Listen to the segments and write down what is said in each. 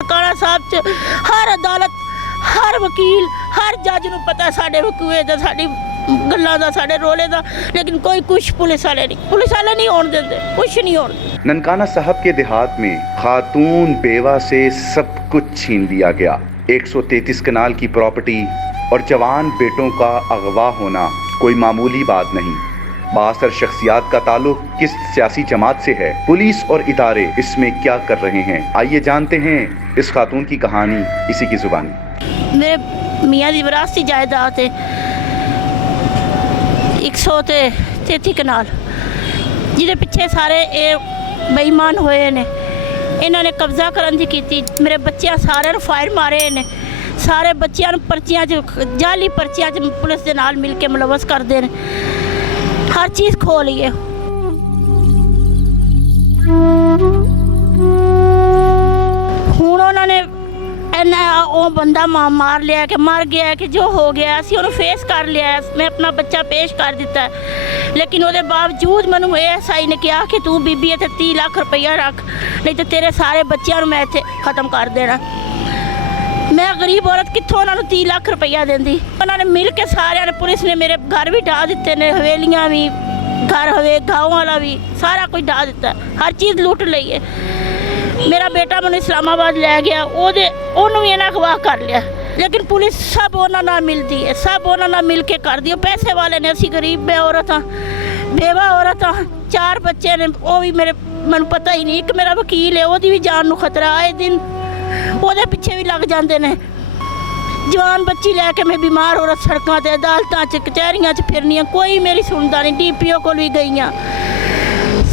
काला साहब च हर अदालत हर वकील हर जज नूं पता साडे वकूए दा साडी गल्लां दा साडे रोले दा, लेकिन कोई कुछ पुलिस वाले नहीं होण देंदे, कुछ नहीं होण। ननकाना साहब के देहात में खातून बेवा से सब कुछ छीन लिया गया। 133 कनाल की प्रॉपर्टी और जवान बेटों का अगवा होना कोई मामूली बात नहीं। बासर शख्सियात का ताल्लुक किस सियासी जमात से है, पुलिस और इदारे इसमें क्या कर रहे हैं, आइए जानते हैं इस खातून की कहानी इसी की जुबानी। मेरे मियाँ की विरासती जायदाद है 133 कनाल, जिहदे पिछे सारे ये बेईमान होए ने, इन्होंने कब्जा करन दी कीती। मेरे बच्चियां सारे नूं फायर मारे ने, सारे बच्चियां नूं पर्चियां च जाली पर्चियां च पुलिस दे नाल मिल के मुलवस करदे ने, हर चीज़ खो ली है। हुण उन्होंने इन्ना वो बंदा मार लिया कि मर गया कि जो हो गया असी उन्हें फेस कर लिया। मैं अपना बच्चा पेश कर दिता है, लेकिन उसके बावजूद मैनू एएसआई ने कहा कि तू बीबी इत्थे 30 लाख रुपया रख, नहीं तो तेरे सारे बच्चों मैं इत्थे ख़त्म कर देना। मैं गरीब औरत कित्थों उन्होंने 30 लाख रुपया देंदी। उन्होंने मिल के सारे ने, पुलिस ने मेरे घर भी ढा दिते ने, हवेलियाँ भी, घर हवे गाँव वाला भी सारा कुछ ढा दिता, हर चीज़ लुट ली है। मेरा बेटा मैंने इस्लामाबाद लै गया, उन्होंने भी इन्हें अगवा कर लिया, लेकिन पुलिस सब उन्होंने मिलती है, सब उन्होंने मिल के कर दी। पैसे वाले ने, असी गरीब औरत हाँ, बेवा औरत हाँ, 4 बच्चे ने, वो भी मेरे मैं पता ही नहीं। एक मेरा वकील है, वो भी जान नूं खतरा, आए दिन वो पिछे भी लग जाते हैं। जवान बच्ची लैके मैं बीमार औरत सड़कों से अदालतों च कचहरियां च फिरनी, कोई मेरी सुनता नहीं। DPO को भी गई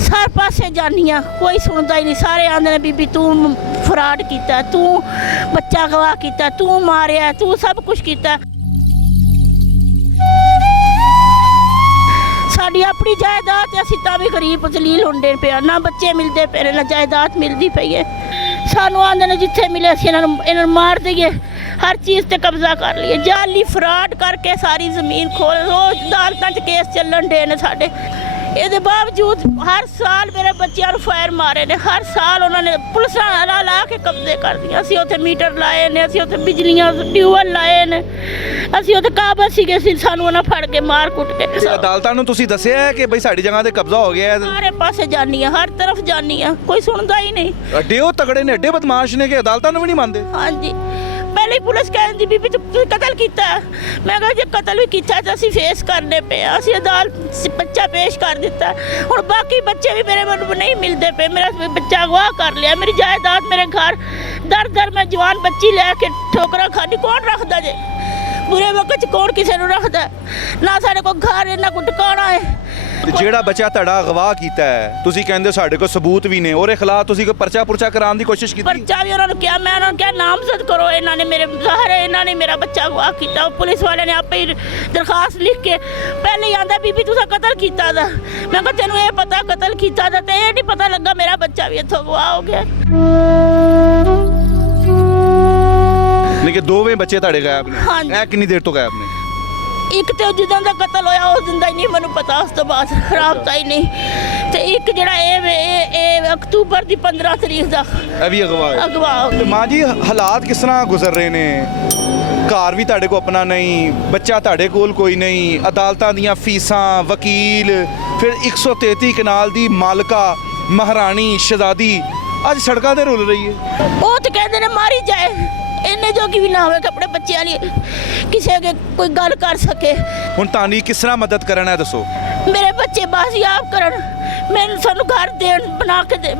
हर पासे जानी, कोई सुनता ही नहीं। सारे आंदे ने बीबी तू फ्रॉड किया, तू बच्चा गवाह किया, तू मारिया, तू सब कुछ किया। साड़ी अपनी जायदाद असी तां भी गरीब जलील होंदे पे, ना बच्चे मिलते पे, ना जायदाद मिलती पई है। सानू आंदे ने जिथे मिले असी इन्होंने मार दईए, हर चीज़ ते कब्जा कर लिए, जाली फ्रॉड करके सारी जमीन खोल, रोज अदालतों च केस चलन डे ने साडे। ये बावजूद हर साल मेरे बच्चों को फायर मारे ने, हर साल उन्होंने पुलिस ला के कब्जे कर दिया। असी उत्थे मीटर लाए ने, असी उत्थे बिजलियां ट्यूबवैल लाए ने, असी उत्थे काबल सीगे, सानू उन्हें फड़ के मार कुट के। अदालतां नूं तुसीं दस्सिआ है कि बई साडी जगह ते कब्जा हो गया है? सारे पासे जानी है, हर तरफ जानी है, कोई सुनता ही नहीं। अड्डे वो तगड़े ने, अड्डे बदमाश ने कि अदालतां नूं भी नहीं मानते। हाँ जी, पहले ही पुलिस कहती बीबी तू कतल किया, मैं कहा जो कतल भी किया तो असी फेस करने पे, असी अदालत बच्चा पेश कर दिता। और बाकी बच्चे भी मेरे मन नहीं मिलते पे, मेरा बच्चा अगवा कर लिया, मेरी जायदाद मेरे घर दर दर मैं जवान बच्ची लैके ठोकरा खानी, कौन रखता जे बुरे वक्त कौन किसी को रखता, ना साढ़े को घर है ना कोई ठिकाना है। ਜਿਹੜਾ ਬੱਚਾ ਤੁਹਾਡਾ ਅਗਵਾ ਕੀਤਾ ਹੈ, ਤੁਸੀਂ ਕਹਿੰਦੇ ਸਾਡੇ ਕੋਲ ਸਬੂਤ ਵੀ ਨੇ, ਉਹਦੇ ਖਿਲਾਫ ਤੁਸੀਂ ਕੋਈ ਪਰਚਾ ਪੁਰਚਾ ਕਰਾਉਣ ਦੀ ਕੋਸ਼ਿਸ਼ ਕੀਤੀ? ਪਰਚਾ ਵੀ ਉਹਨਾਂ ਨੂੰ ਕਿਹਾ, ਮੈਂ ਉਹਨਾਂ ਨੂੰ ਕਿਹਾ ਨਾਮਜ਼ਦ ਕਰੋ, ਇਹਨਾਂ ਨੇ ਮੇਰੇ ਜ਼ਾਹਰ ਹੈ ਇਹਨਾਂ ਨੇ ਮੇਰਾ ਬੱਚਾ ਅਗਵਾ ਕੀਤਾ। ਪੁਲਿਸ ਵਾਲਿਆਂ ਨੇ ਆਪੇ ਹੀ ਦਰਖਾਸਤ ਲਿਖ ਕੇ ਪਹਿਲੇ ਹੀ ਆਂਦਾ ਬੀਬੀ ਤੁਸੀਂ ਕਤਲ ਕੀਤਾ ਦਾ। ਮੈਂ ਕਿਹਾ ਤੈਨੂੰ ਇਹ ਪਤਾ ਕਤਲ ਕੀਤਾ ਦਾ, ਤੇ ਇਹ ਨਹੀਂ ਪਤਾ ਲੱਗਾ ਮੇਰਾ ਬੱਚਾ ਵੀ ਇੱਥੋਂ ਅਗਵਾ ਹੋ ਗਿਆ। ਨਹੀਂ ਕਿ ਦੋਵੇਂ ਬੱਚੇ ਤੁਹਾਡੇ ਗਾਇਬ ਨੇ? ਹਾਂਜੀ। ਇਹ ਕਿੰਨੀ ਦੇਰ ਤੋਂ ਗਾਇਬ ਨੇ? ਇੱਕ ਤੇ ਜਿੱਦਾਂ ਦਾ ਕਤਲ ਹੋਇਆ ਉਸ ਦਿਨ ਦਾ ਹੀ ਨਹੀਂ ਮੈਨੂੰ ਪਤਾ, ਉਸ ਤੋਂ ਬਾਅਦ ਰਾਬਤਾ ਹੀ ਨਹੀਂ। ਤੇ ਇੱਕ ਜਿਹੜਾ ਇਹ ਅਕਤੂਬਰ ਦੀ 15 ਤਰੀਕ ਦਾ ਇਹ ਵੀ ਅਗਵਾ ਹੈ? ਅਗਵਾ ਹੋ ਗਿਆ। ਤੇ ਮਾਂ ਜੀ ਹਾਲਾਤ ਕਿਸ ਤਰ੍ਹਾਂ ਗੁਜ਼ਰ ਰਹੇ ਨੇ? ਘਰ ਵੀ ਤੁਹਾਡੇ ਕੋਲ ਆਪਣਾ ਨਹੀਂ, ਬੱਚਾ ਤੁਹਾਡੇ ਕੋਲ ਕੋਈ ਨਹੀਂ, ਅਦਾਲਤਾਂ ਦੀਆਂ ਫੀਸਾਂ, ਵਕੀਲ, ਫਿਰ 133 ਕਨਾਲ ਦੀ ਮਾਲਕਾ ਮਹਾਰਾਣੀ ਸ਼ਹਜ਼ਾਦੀ ਅੱਜ ਸੜਕਾਂ 'ਤੇ ਰੁਲ ਰਹੀ ਹੈ। ਉਹ ਤੇ ਕਹਿੰਦੇ ਨੇ ਮਾਰੀ ਜਾਏ, ਇੰਨੇ ਜੋਗੀ ਵੀ ਨਾ ਹੋਵੇ ਕਿ ਆਪਣੇ ਬੱਚਿਆਂ ਲਈ ਕਿਸੇ ਅੱਗੇ ਕੋਈ ਗੱਲ ਕਰ ਸਕੇ। ਹੁਣ ਤੁਹਾਡੀ ਕਿਸ ਤਰ੍ਹਾਂ ਮਦਦ ਕਰਨ ਹੈ ਦੱਸੋ? ਮੇਰੇ ਬੱਚੇ ਬਾਜ਼ਿਆਬ ਕਰਨ, ਮੈਨੂੰ ਸਾਨੂੰ ਘਰ ਦੇਣ ਬਣਾ ਕੇ ਦੇ,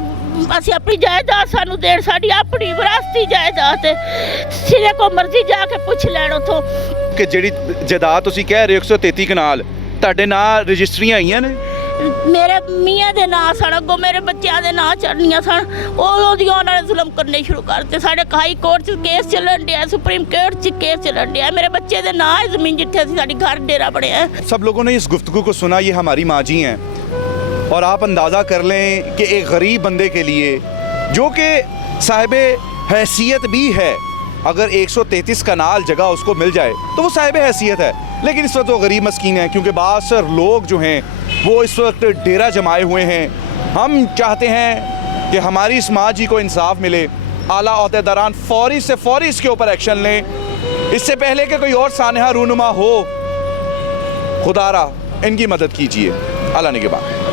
ਅਸੀਂ ਆਪਣੀ ਜਾਇਦਾਦ ਸਾਨੂੰ ਦੇਣ, ਸਾਡੀ ਆਪਣੀ ਵਿਰਾਸਤੀ ਜਾਇਦਾਦ ਹੈ, ਸਿਰੇ ਕੋ ਮਰਜ਼ੀ ਜਾ ਕੇ ਪੁੱਛ ਲੈਣ ਉੱਥੋਂ। ਕਿ ਜਿਹੜੀ ਜਾਇਦਾਦ ਤੁਸੀਂ ਕਹਿ ਰਹੇ ਹੋ 133 ਕਨਾਲ ਤੁਹਾਡੇ ਨਾਂ ਰਜਿਸਟਰੀਆਂ ਆਈਆਂ ਨੇ? ਮੇਰੇ ਮੀਆਂ ਦੇ ਨਾਂ ਸਨ, ਅੱਗੋਂ ਮੇਰੇ ਬੱਚਿਆਂ ਦੇ ਨਾਂ ਚੜਨੀਆਂ ਸਨ, ਉਹਦੀਆਂ ਉਹਨਾਂ ਨੇ ਜ਼ੁਲਮ ਕਰਨੇ ਸ਼ੁਰੂ ਕਰਤੇ। ਸਾਡੇ ਹਾਈ ਕੋਰਟ 'ਚ ਕੇਸ ਚੱਲਣ ਡਿਆ, ਸੁਪਰੀਮ कोर्ट 'ਚ केस चलन दिया, मेरे बच्चे के ना है जमीन जिथे साड़ी घर डेरा बनया है। सब लोगों ने इस गुफ्तगू को सुना, ये हमारी माँ जी हैं, और आप अंदाज़ा कर लें कि एक गरीब बंदे के लिए जो कि साहिब हैसियत भी है, अगर 133 कनाल जगह उसको मिल जाए तो वो साहिब हैसियत है, लेकिन इस वक्त वो गरीब मस्कीन है क्योंकि बासर लोग जो हैं वो इस वक्त डेरा जमाए हुए हैं। हम चाहते हैं कि हमारी इस माँ जी को इंसाफ मिले, आला अहदेदारान फौरी से फौरी इसके ऊपर एक्शन लें, इससे पहले कि कोई और सानहा रूनुमा हो। खुदारा इनकी मदद कीजिए। अल्लाह निगहबान।